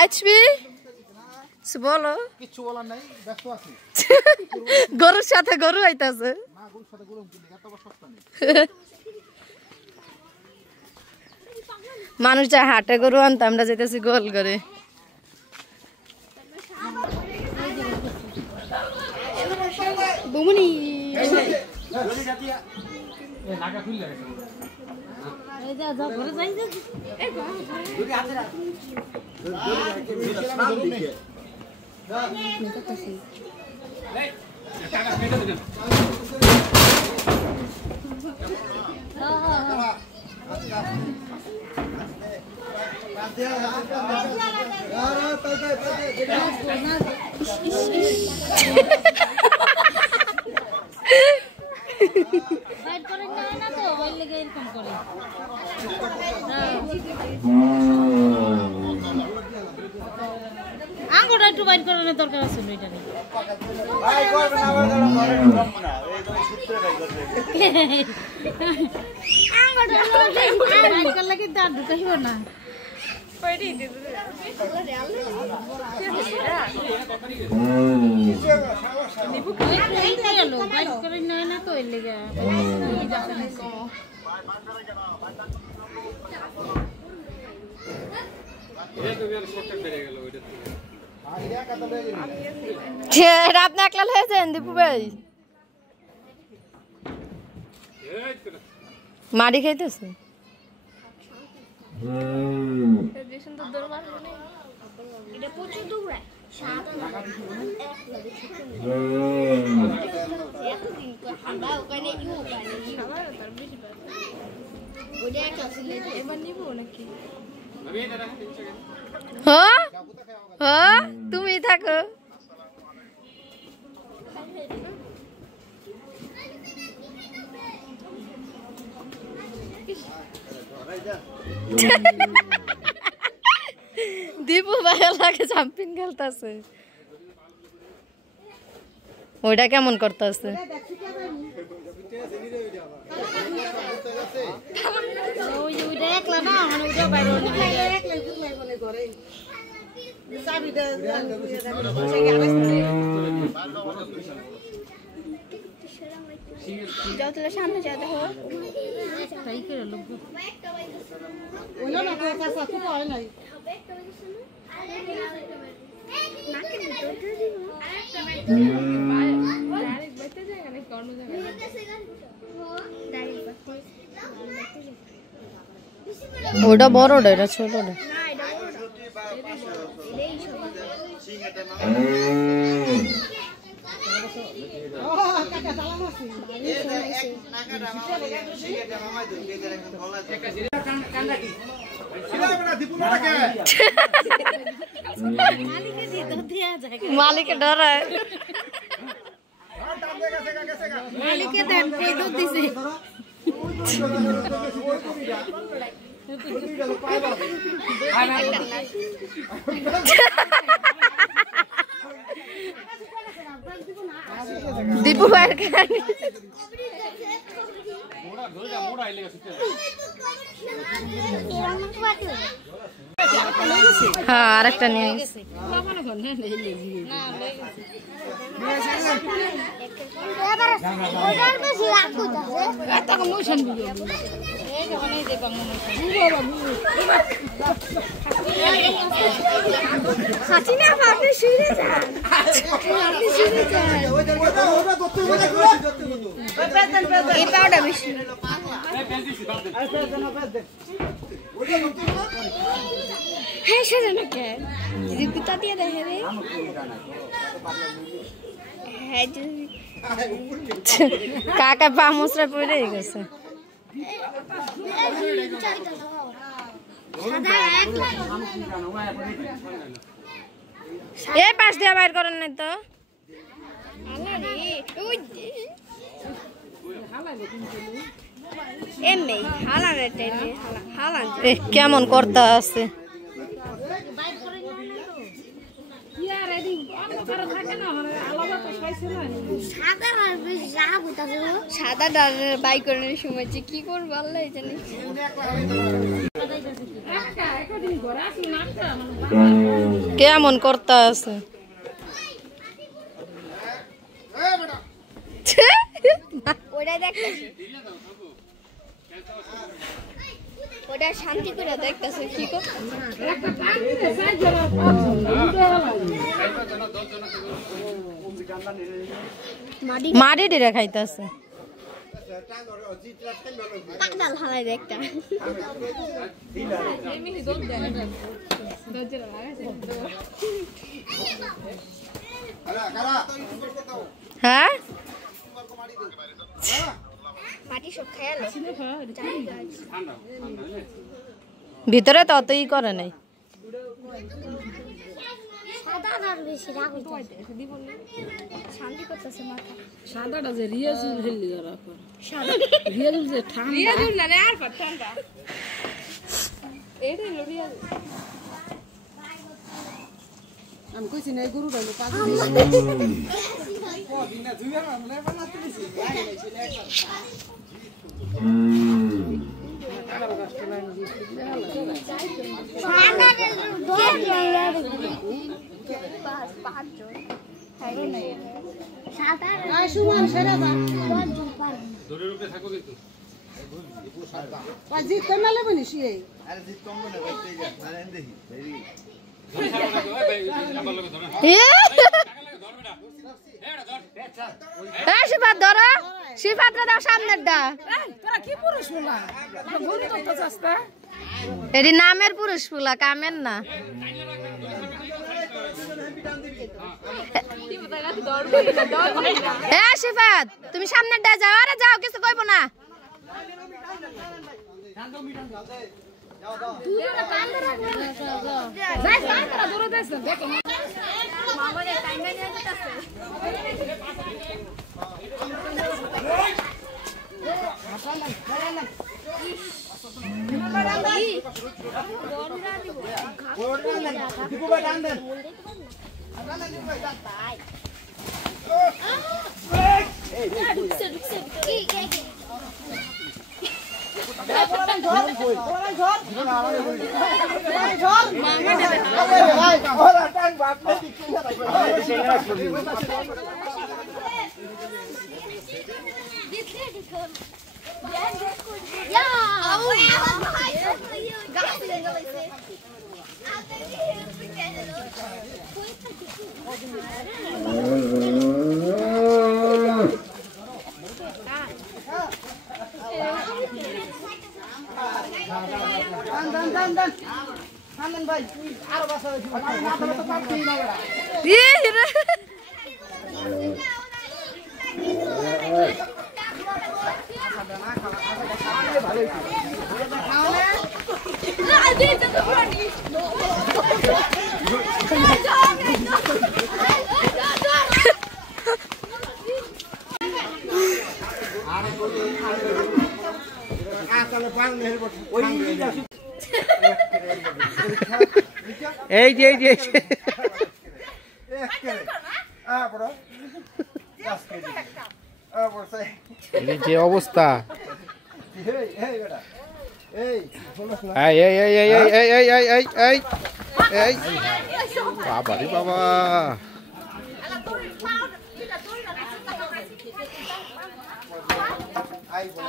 আসবি বলো কিছু বলার নাই, ব্যস্ত আছি। গরুর সাথে গরু আইতাছে না, গরুর সাথে গরু কিনে এত সস্তা নেই। মানুষ যা হাটে গরু আনতে আমরা যেতেছি গোল করে। বুমনি আঙ্গুরটা একটু বাইর করানোর দরকার আছে এটা নেই আঙ্গুরটা লাগে তার ঢুকাইব না বাইর করে নেয় না তো এর লেগে আপনি একলা হয়েছেন দীপু ভাই মারি খাইতেছে তুমি থাকো দীপু ভাইয়া লাগে জাম্পিং খেলতেছে ওইটা কেমন করতেছে যাও তাহলে সামনে যাও দেখো তাই করে লোক ওটা বড়টা এটা ছোটটা মালিকে ডরায় মালিকে দেন এই দুধ দিছে দীপু ভাইয়ের কাহিনী হ্যাঁ আরেকটা নিয়ে গেছে হ্যাঁ সেটা না কেন যদি পিতা দিয়ে দেখে রে হ্যাঁ কাকা পা মশরা পড়ে গেছে এই পাশ দিয়ে বাইর করেন নাই তো এমনি হালানের টাইমে হালান কেমন করতে আছে সাদা ডাল বাই করানোর সময় যে কি করবো আল্লাহ জানি। কেমন করতে আছে ওটাই দেখতেছি, ওটা শান্তি করে দেখতেছে কি করতে। মাটি ডিরে খাইতেছে ডাল হালাই দেখটা হ্যাঁ মাটি সব খেয়ালো ভিতরে তো অতই করে নাই শান্তি করতেছে মাথা। সাদাটা যে রিয়াজুল হেললি যারা রিয়াজুল যে ঠান্ডা আমি কইছি না এই গরুটা শিফাত ধরো, শিফাত দাও সামনেরটা। এটি নামের পুরুষ ফুলা, কামের না। শিফাত তুমি সামনেরটা যাও, আরে যাও, কিছু কইব না। এই যে যে অবস্থা, বাবা রে বাবা, আইবো